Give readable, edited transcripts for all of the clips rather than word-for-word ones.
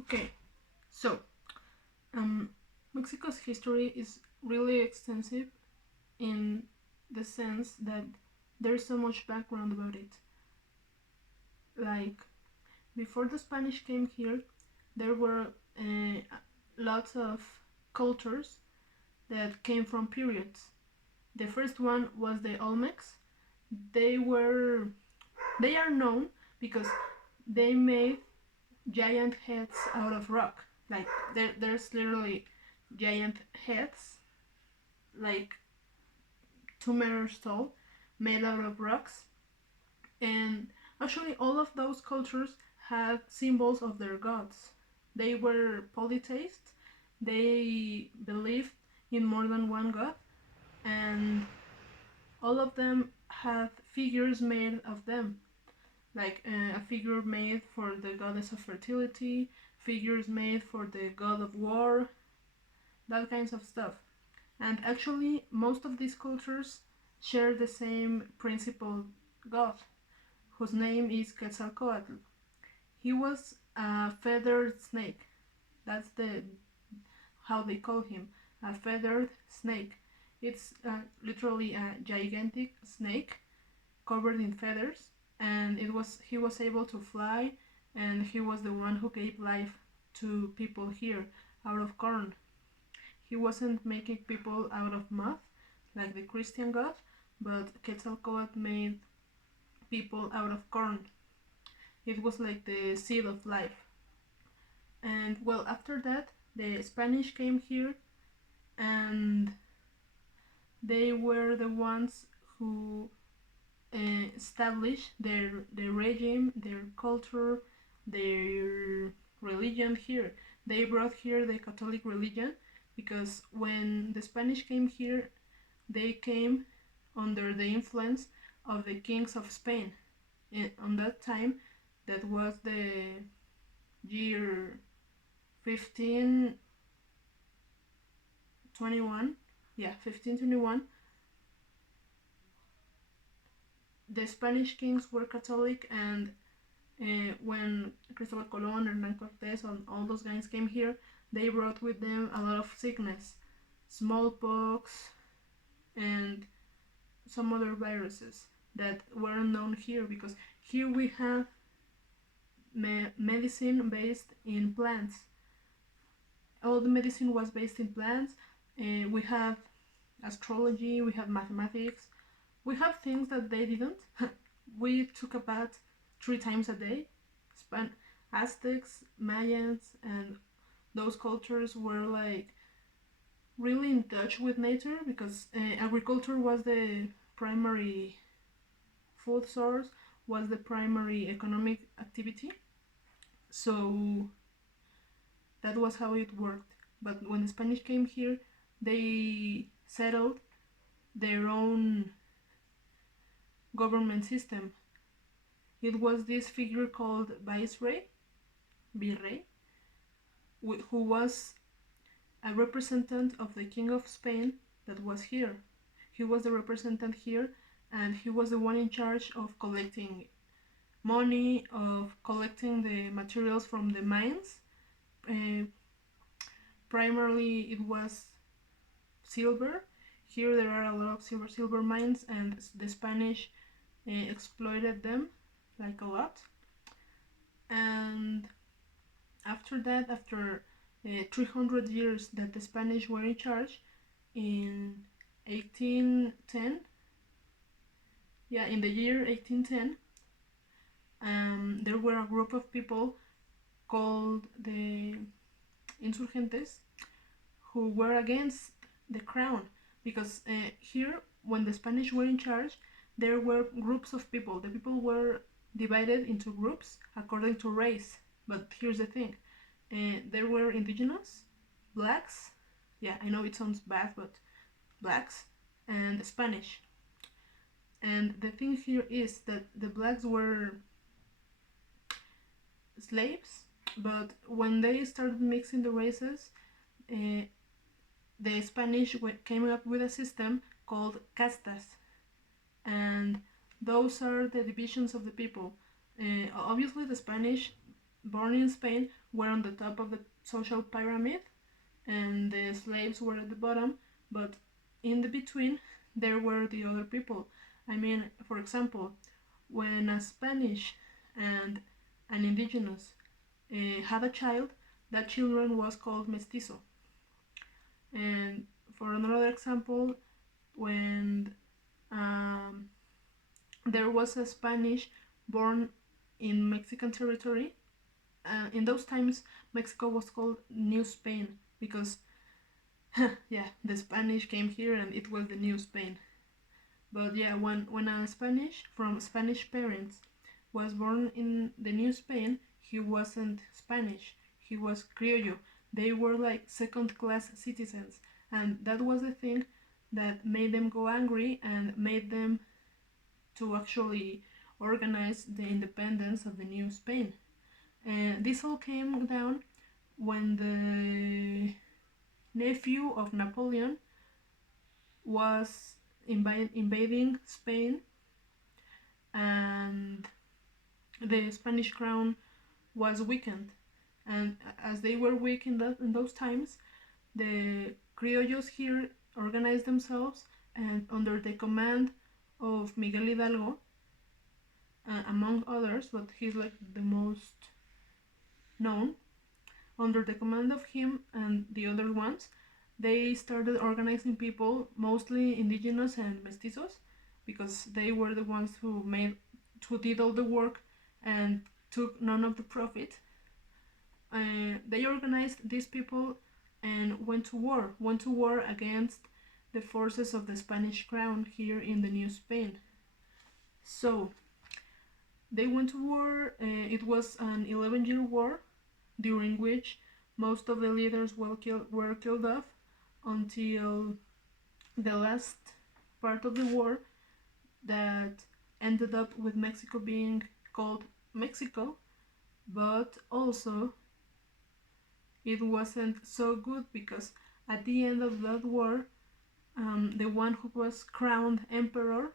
Okay, so Mexico's history is really extensive in the sense that there's so much background about it. Like, before the Spanish came here, there were lots of cultures that came from periods. The first one was the Olmecs. They were they are known because they made giant heads out of rock. Like there's literally giant heads, like 2 meters tall, made out of rocks. And actually, all of those cultures had symbols of their gods. They were polytheists. They believed in more than one god, and all of them had figures made of them, like a figure made for the goddess of fertility, figures made for the god of war, that kinds of stuff. And actually, most of these cultures share the same principal god, whose name is Quetzalcoatl. He was a feathered snake. That's the how they call him, a feathered snake. It's literally a gigantic snake covered in feathers, and he was able to fly, and he was the one who gave life to people here out of corn. He wasn't making people out of mud like the Christian god, but Quetzalcoatl made people out of corn. It was like the seed of life. And well, after that, the Spanish came here, and they were the ones who established their regime, their culture, their religion here. They brought here the Catholic religion because when the Spanish came here, they came under the influence of the kings of Spain. And on that time, that was the year 1521. Yeah, 1521. The Spanish kings were Catholic, and when Cristobal Colon, Hernán Cortés, and all those guys came here, they brought with them a lot of sickness, smallpox, and some other viruses that weren't known here, because here we have medicine based in plants. All the medicine was based in plants. We have astrology, we have mathematics, we have things that they didn't. We took a bath 3 times a day. Aztecs, Mayans, and those cultures were like really in touch with nature because agriculture was the primary food source, was the primary economic activity. So that was how it worked. But when the Spanish came here, they settled their own government system. It was this figure called Viceroy, Virrey, who was a representative of the King of Spain that was here. He was the representative here, and he was the one in charge of collecting money, of collecting the materials from the mines. Primarily, it was silver. Here there are a lot of silver mines, and the Spanish exploited them like a lot. And after that, after 300 years that the Spanish were in charge, in 1810, yeah, in the year 1810, there were a group of people called the insurgentes who were against the crown, because here, when the Spanish were in charge, there were groups of people. The people were divided into groups according to race. But here's the thing, there were indigenous, blacks, yeah, I know it sounds bad, but blacks, and Spanish. And the thing here is that the blacks were slaves, but when they started mixing the races, the Spanish came up with a system called castas, and those are the divisions of the people. Obviously, the Spanish born in Spain were on the top of the social pyramid, and the slaves were at the bottom, but in the between there were the other people. I mean, for example, when a Spanish and an indigenous had a child, that children was called mestizo. And for another example, when there was a Spanish born in Mexican territory, in those times Mexico was called New Spain because yeah, the Spanish came here and it was the New Spain. But yeah, when a Spanish from Spanish parents was born in the New Spain, he wasn't Spanish, he was Criollo. They were like second-class citizens, and that was the thing that made them go angry and made them to actually organize the independence of the New Spain. And this all came down when the nephew of Napoleon was invading Spain, and the Spanish crown was weakened. And as they were weak in those times, the criollos here organized themselves, and under the command of Miguel Hidalgo, among others, but he's like the most known, under the command of him and the other ones, they started organizing people, mostly indigenous and mestizos, because they were the ones who did all the work and took none of the profit. They organized these people and went to war against the forces of the Spanish crown here in the New Spain. So they went to war. It was an 11-year war, during which most of the leaders were killed off, until the last part of the war, that ended up with Mexico being called Mexico, but also it wasn't so good because at the end of that war, the one who was crowned emperor,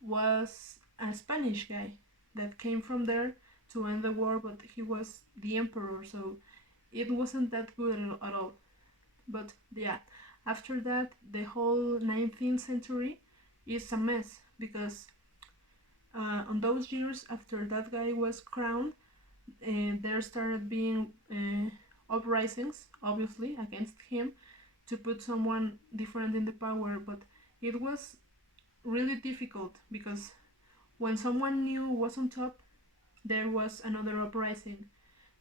was a Spanish guy that came from there to end the war, but he was the emperor, so it wasn't that good at all. But yeah, after that, the whole 19th century is a mess because on those years after that guy was crowned, there started being uprisings, obviously, against him to put someone different in the power, but it was really difficult because when someone new was on top, there was another uprising,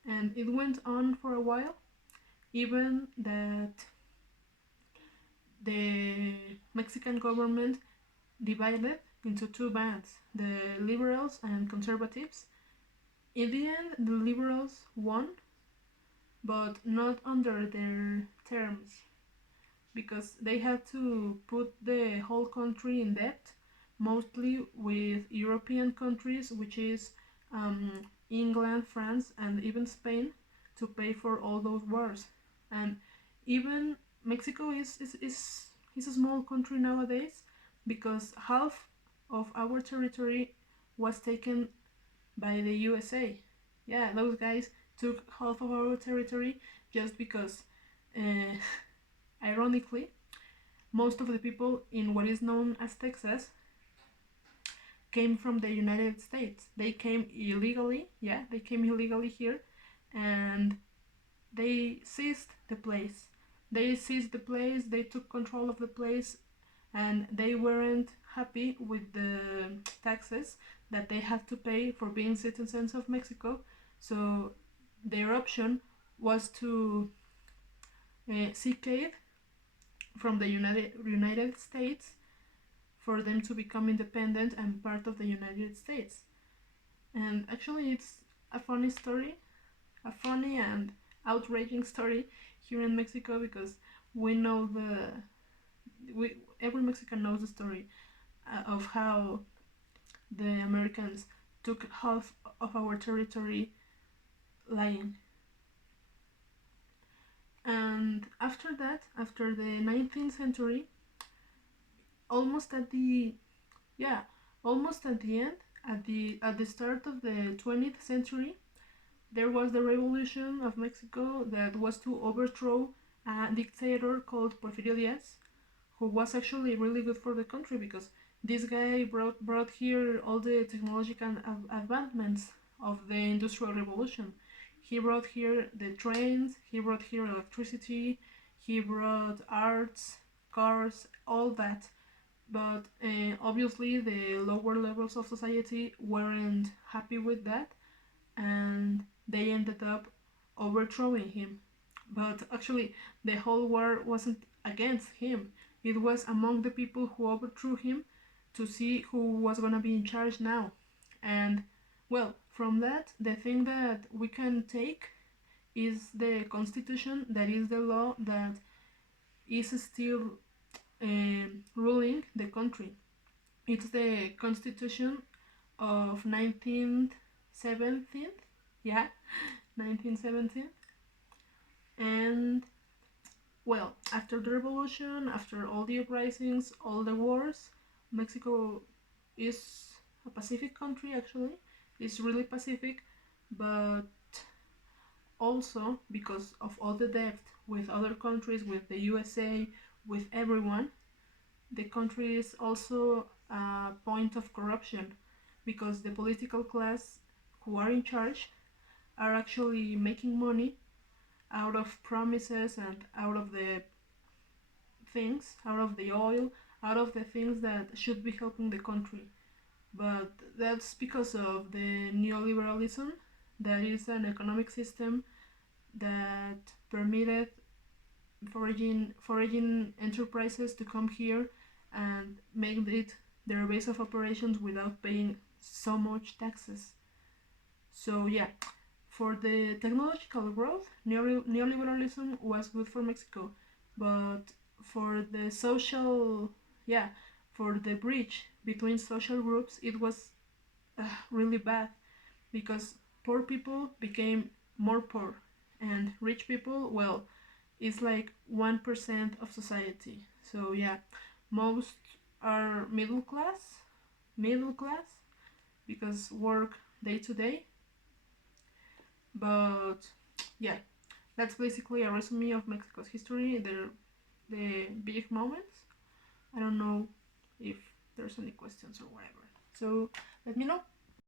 and it went on for a while, even that the Mexican government divided into two bands, the liberals and conservatives. In the end, the liberals won, but not under their terms, because they had to put the whole country in debt, mostly with European countries, which is England, France, and even Spain, to pay for all those wars. And even Mexico is a small country nowadays, because half of our territory was taken by the USA. Yeah, those guys took half of our territory just because, ironically, most of the people in what is known as Texas came from the United States. They came illegally, here, and they seized the place. They took control of the place, and they weren't happy with the taxes that they had to pay for being citizens of Mexico. So their option was to seek aid from the United States for them to become independent and part of the United States. And actually, it's a funny story, a funny and outraging story here in Mexico, because we know every Mexican knows the story of how the Americans took half of our territory lying. And after that, after the 19th century, almost at the end, At the start of the 20th century, there was the revolution of Mexico that was to overthrow a dictator called Porfirio Diaz, who was actually really good for the country because this guy brought here all the technological advancements of the Industrial Revolution. He brought here the trains, he brought here electricity, he brought arts, cars, all that. But obviously, the lower levels of society weren't happy with that, and they ended up overthrowing him. But actually, the whole war wasn't against him, it was among the people who overthrew him to see who was gonna be in charge now. And well, from that, the thing that we can take is the constitution, that is the law that is still ruling the country. It's the constitution of 1917, yeah, 1917. And well, after the revolution, after all the uprisings, all the wars, Mexico is a Pacific country actually. It's really Pacific, but also because of all the debt with other countries, with the USA, with everyone, the country is also a point of corruption because the political class who are in charge are actually making money out of promises and out of the things, out of the oil, out of the things that should be helping the country. But that's because of the neoliberalism, that is an economic system that permitted foreign enterprises to come here and make it their base of operations without paying so much taxes. So yeah, for the technological growth, neoliberalism was good for Mexico, but for the social, yeah, for the bridge between social groups, it was really bad because poor people became more poor, and rich people, well, it's like 1% of society. So yeah, most are middle class because work day to day. But yeah, that's basically a resume of Mexico's history, the big moments. I don't know if there's any questions or whatever. So let me know.